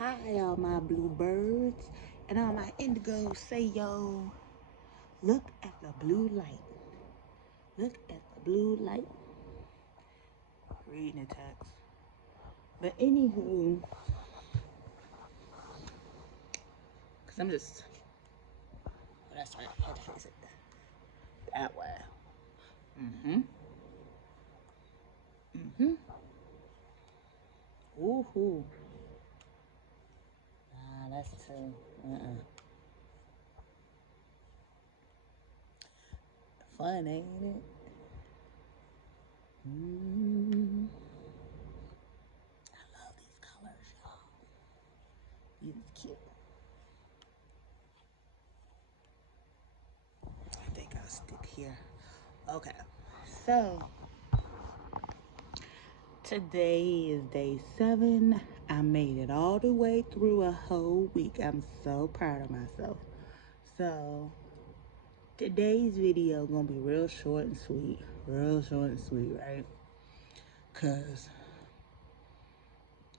Hi, all my bluebirds and all my indigos. Say yo, look at the blue light. Look at the blue light. Reading the text. But anywho, because I'm just, oh, that's right, I had to face it that way. Ooh. Nah, that's too, Fun, ain't it? I love these colors, y'all. These cute. I think I'll stick here. Okay, so today is day 7. I made it all the way through a whole week. I'm so proud of myself. So today's video gonna be real short and sweet. Right? Cause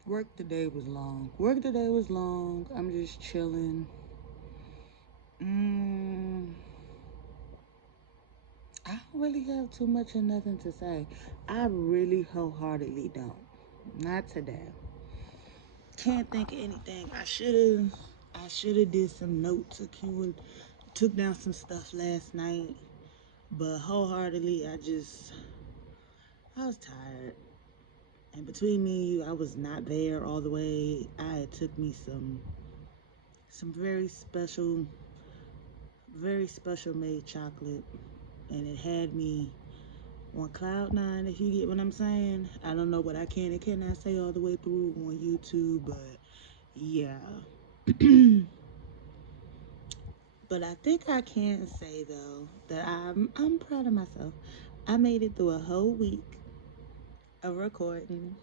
work today was long. I'm just chilling. I don't really have too much or nothing to say. I really wholeheartedly don't. Not today. Can't think of anything. I should have did some notes. Took down some stuff last night. But wholeheartedly, I was tired. And between me and you, I was not there all the way. It took me some very special made chocolate. And it had me on cloud 9, if you get what I'm saying. I don't know what I can and cannot say all the way through on YouTube, but yeah. But I think I can say though that I'm proud of myself. I made it through a whole week of recording.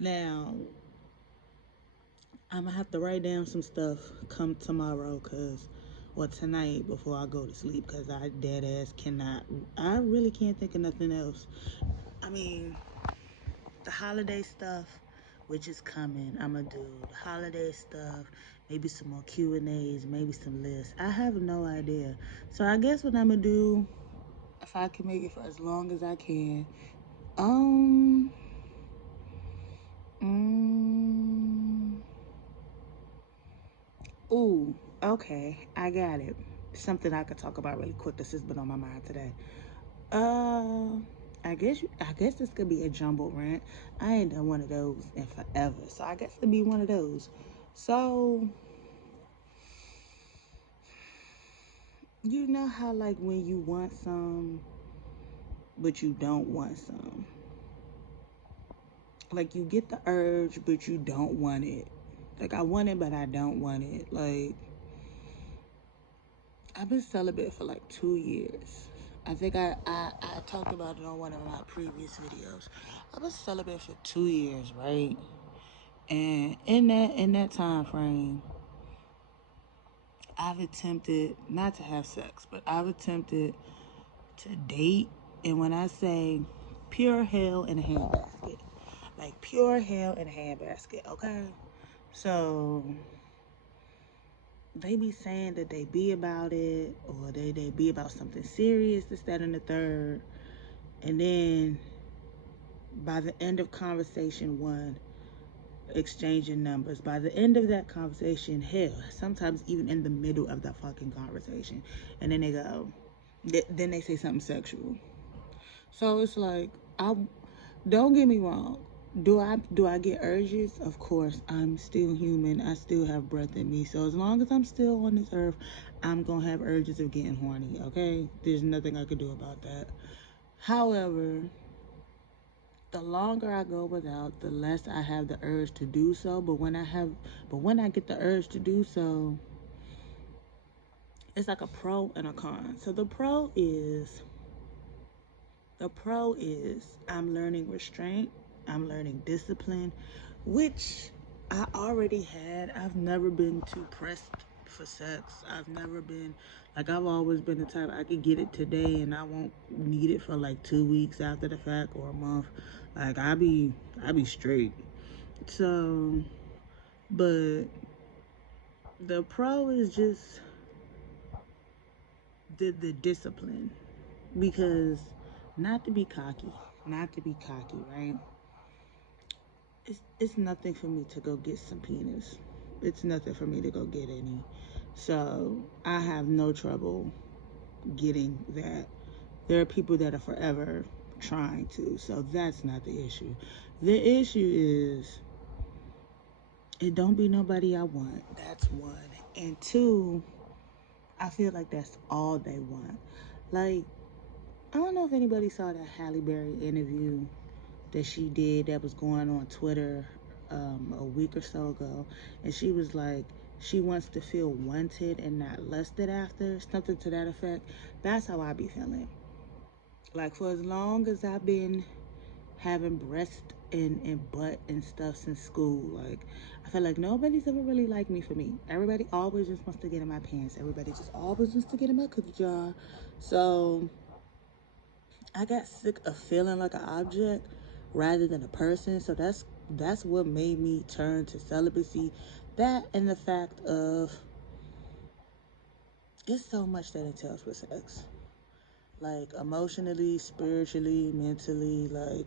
Now I'm gonna have to write down some stuff come tomorrow, tonight before I go to sleep, because I dead ass cannot. I really can't think of nothing else. I mean, the holiday stuff, which is coming, I'm gonna do the holiday stuff, maybe some more Q&As, maybe some lists. I have no idea. So I guess what I'm gonna do, if I can make it for as long as I can, ooh, okay, I got it. Something I could talk about really quick. This has been on my mind today. I guess this could be a jumbled rant. I ain't done one of those in forever, so I guess it'd be one of those. So, you know how like when you want some, but you don't want some? Like you get the urge, but you don't want it. Like I want it, but I don't want it. Like I've been celibate for like 2 years. I think I talked about it on one of my previous videos. I've been celibate for 2 years, right? And in that time frame, I've attempted not to have sex, but I've attempted to date. And when I say pure hell in a handbasket, like pure hell in a handbasket, okay? So they be saying that they be about it, or they be about something serious, this, that, and the third. And then by the end of conversation 1, exchanging numbers. By the end of that conversation, hell, sometimes even in the middle of the fucking conversation, and then then they say something sexual. So it's like, don't get me wrong. Do I get urges? Of course, I'm still human. I still have breath in me. So as long as I'm still on this earth, I'm gonna have urges of getting horny. Okay, there's nothing I could do about that. However, the longer I go without, the less I have the urge to do so. But when I get the urge to do so, it's like a pro and a con. So the pro is I'm learning restraint, I'm learning discipline, which I already had. I've never been too pressed for sex. I've always been the type, I could get it today and I won't need it for like 2 weeks after the fact, or a month. Like I be straight. So But the pro is just the discipline. Because not to be cocky, right? It's nothing for me to go get some penis. It's nothing for me to go get any. So I have no trouble getting that. There are people that are forever trying to. So that's not the issue. The issue is it don't be nobody I want. That's one. And two, I feel like that's all they want. Like, I don't know if anybody saw that Halle Berry interview that she did that was going on Twitter a week or so ago. And she was like, she wants to feel wanted and not lusted after, something to that effect. That's how I be feeling. Like, for as long as I've been having breast and butt and stuff since school, like, I feel like nobody's ever really liked me for me. Everybody always just wants to get in my pants. Everybody just always wants to get in my cookie jar. So I got sick of feeling like an object rather than a person. So that's what made me turn to celibacy. That and the fact of it's so much that entails with sex. Like emotionally, spiritually, mentally, like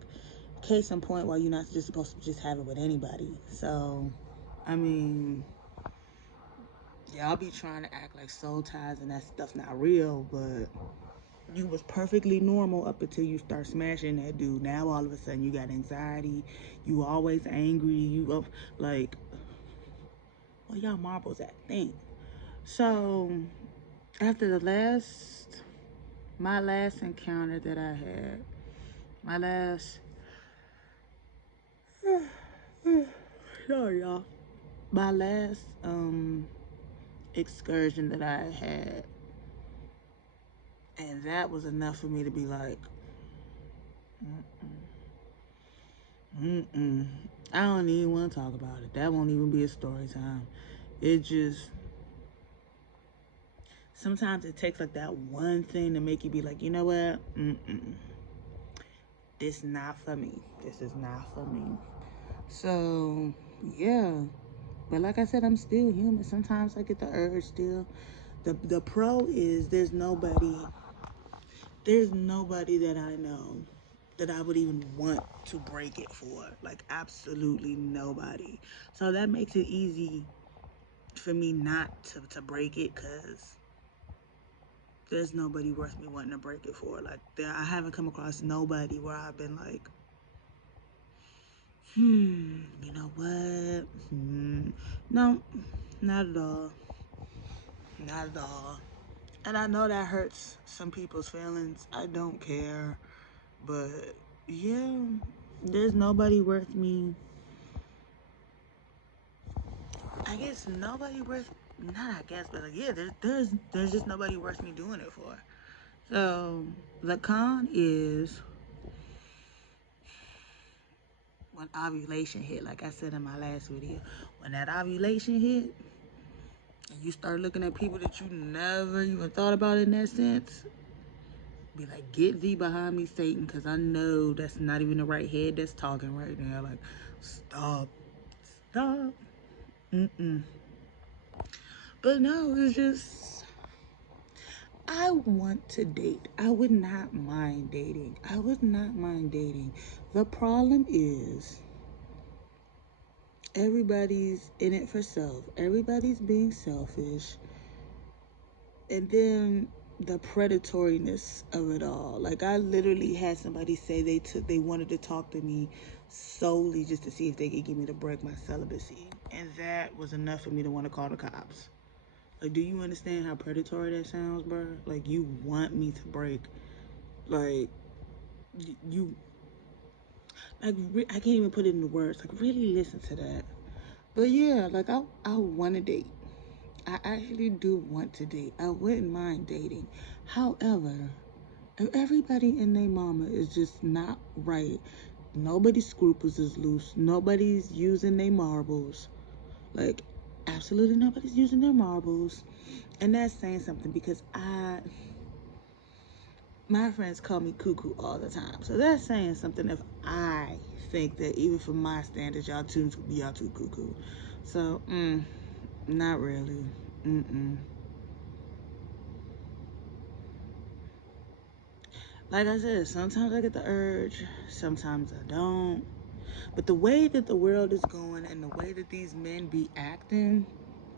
case in point why you're not just supposed to just have it with anybody. So I mean, y'all be trying to act like soul ties and that stuff not real, but you was perfectly normal up until you start smashing that dude. Now all of a sudden you got anxiety. You always angry. You up like, well, y'all marbles that thing. So after my last encounter that I had, my last, sorry y'all, my last excursion that I had, and that was enough for me to be like, mm-mm. I don't even want to talk about it. That won't even be a story time. It just, sometimes it takes like that one thing to make you be like, you know what? This not for me. This is not for me. So, yeah. But like I said, I'm still human. Sometimes I get the urge still. The pro is there's nobody that I know that I would even want to break it for. Like absolutely nobody. So that makes it easy for me not to break it, because there's nobody worth me wanting to break it for. Like I haven't come across nobody where I've been like, you know what? No, not at all. Not at all. And I know that hurts some people's feelings. I don't care. But yeah, there's nobody worth me. I guess nobody worth, not I guess, but like, yeah, there's just nobody worth me doing it for. So the con is when ovulation hit, like I said in my last video, when that ovulation hit, and you start looking at people that you never even thought about in that sense, be like, get thee behind me, Satan, because I know that's not even the right head that's talking right now. Like, stop. But no, it's just, I want to date. I would not mind dating. I would not mind dating. The problem is, everybody's in it for self. Everybody's being selfish. And then the predatoriness of it all. Like, I literally had somebody say they wanted to talk to me solely just to see if they could get me to break my celibacy. And that was enough for me to want to call the cops. Like, do you understand how predatory that sounds, bro? Like, you want me to break. Like, you, like, I can't even put it into words. Like, really listen to that. But yeah, like, I want to date. I actually do want to date. I wouldn't mind dating. However, if everybody and their mama is just not right, nobody's scruples is loose, nobody's using their marbles. Like, absolutely nobody's using their marbles. And that's saying something, because my friends call me cuckoo all the time. So that's saying something if I think that even from my standards, y'all too cuckoo. So, not really. Like I said, sometimes I get the urge, sometimes I don't. But the way that the world is going and the way that these men be acting,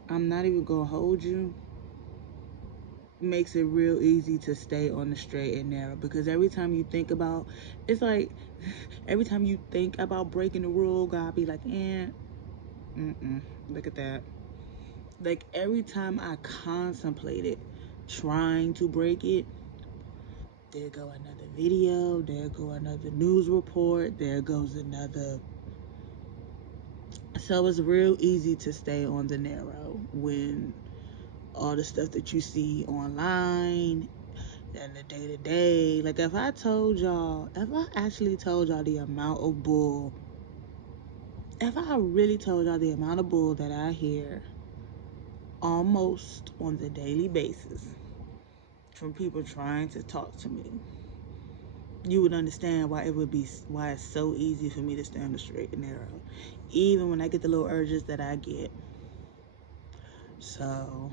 I'm not even gonna hold you, makes it real easy to stay on the straight and narrow. Because every time you think about, it's like, every time you think about breaking the rule, God be like, look at that. Like every time I contemplated trying to break it, there go another video, there go another news report, there goes another. So it's real easy to stay on the narrow when all the stuff that you see online and the day to day. Like if I actually told y'all the amount of bull, if I really told y'all the amount of bull that I hear almost on the daily basis from people trying to talk to me, you would understand why it's so easy for me to stay on the straight and narrow, even when I get the little urges that I get. So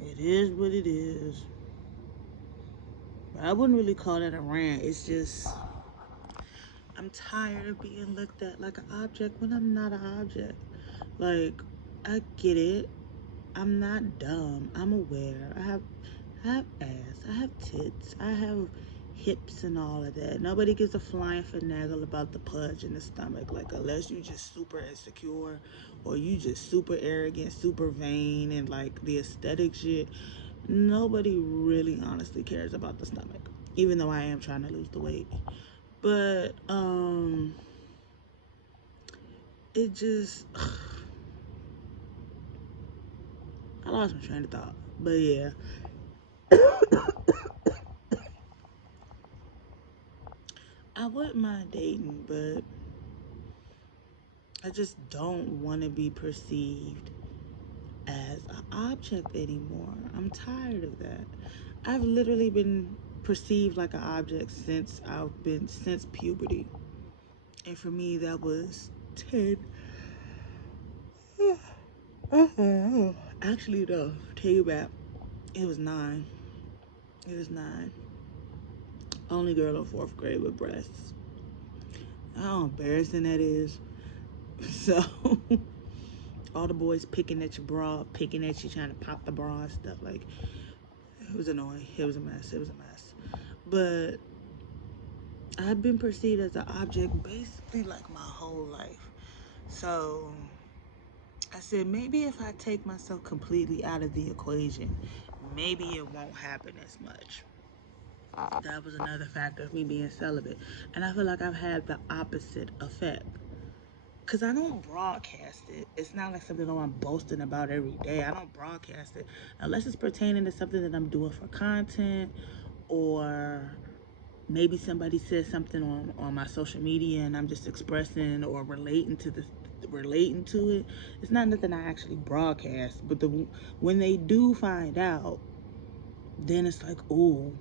it is what it is. But I wouldn't really call that a rant. It's just I'm tired of being looked at like an object when I'm not an object. Like, I get it. I'm not dumb. I'm aware. I have ass. I have tits. I have hips and all of that. Nobody gives a flying finagle about the pudge in the stomach. Like, unless you just super insecure or you just super arrogant, super vain, and like the aesthetic shit. Nobody really honestly cares about the stomach. Even though I am trying to lose the weight. But, it just... I lost my train of thought. But yeah. I wouldn't mind dating, but I just don't want to be perceived as an object anymore. I'm tired of that. I've literally been perceived like an object since puberty. And for me, that was 10. Actually, no, take it back. It was 9. It was 9. Only girl in 4th grade with breasts. How embarrassing that is. So, all the boys picking at your bra, picking at you, trying to pop the bra and stuff. Like, it was annoying. It was a mess. It was a mess. But I've been perceived as an object basically like my whole life. So I said, maybe if I take myself completely out of the equation, maybe it won't happen as much. That was another factor of me being celibate. And I feel like I've had the opposite effect. Because I don't broadcast it. It's not like something that I'm boasting about every day. I don't broadcast it. Unless it's pertaining to something that I'm doing for content, or maybe somebody says something on my social media and I'm just expressing or relating to it. It's not nothing I actually broadcast. But when they do find out, then it's like, oh,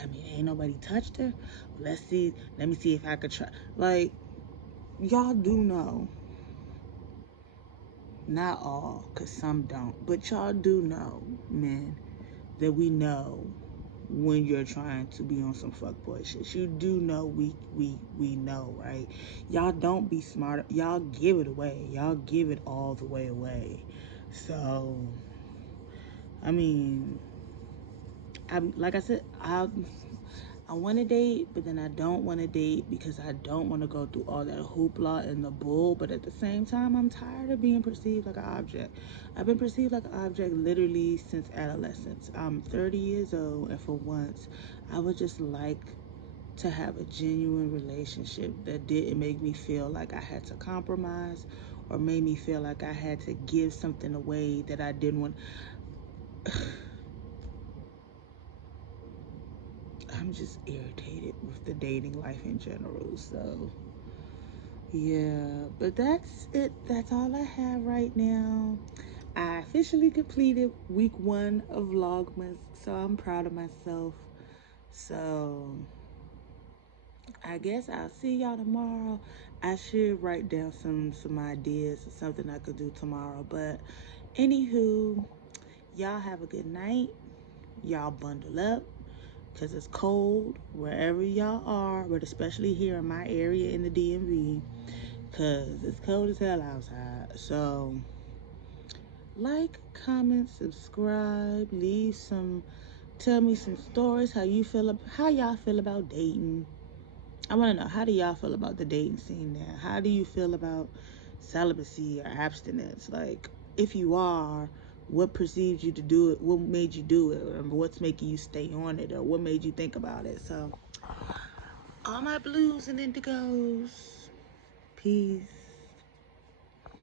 I mean, ain't nobody touched her. Let me see if I could try. Like, y'all do know, not all, because some don't, but y'all do know, men, that we know when you're trying to be on some fuckboy shit. You do know we know, right? Y'all don't be smart. Y'all give it away. Y'all give it all the way away. So, I mean, like I said, I want to date, but then I don't want to date because I don't want to go through all that hoopla and the bull. But at the same time, I'm tired of being perceived like an object. I've been perceived like an object literally since adolescence. I'm 30 years old, and for once, I would just like to have a genuine relationship that didn't make me feel like I had to compromise or made me feel like I had to give something away that I didn't want. I'm just irritated with the dating life in general. So, yeah, but that's it. That's all I have right now. I officially completed week 1 of Vlogmas, so I'm proud of myself. So I guess I'll see y'all tomorrow. I should write down some ideas or something I could do tomorrow. But anywho, y'all have a good night. Y'all bundle up because it's cold wherever y'all are, but especially here in my area in the DMV because it's cold as hell outside. So like, comment, subscribe, tell me some stories, how y'all feel about dating. I want to know, how do y'all feel about the dating scene now? How do you feel about celibacy or abstinence? Like, if you are, what perceived you to do it? What made you do it? Or what's making you stay on it? Or what made you think about it? So, all my blues and indigos, peace.